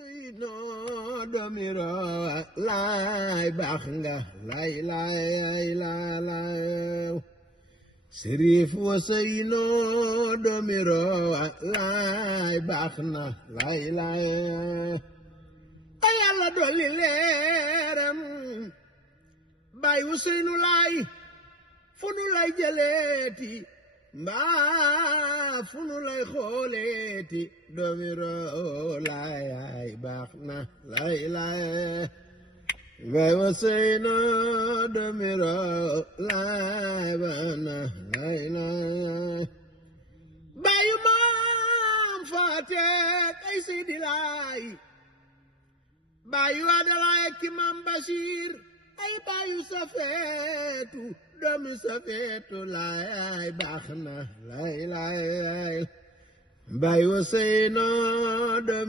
Seyno domiro laay baax nga lay lay lay Sirif wa Seyno domiro laay baax na lay lay ay Yàlla dolli leeram Baay Useynu Laay fu nu lay jëleeti mbaa fu nu lay xooleeti domiro laay baax na lay lay Baay Useynu domiro laay baax na lay lay baayu maam Faatek ay Seydi Laay baayu Adalaay ki maam Basiir ay baayu Safeetu doomi Safeetu laay baax na lay lay Baay Useynu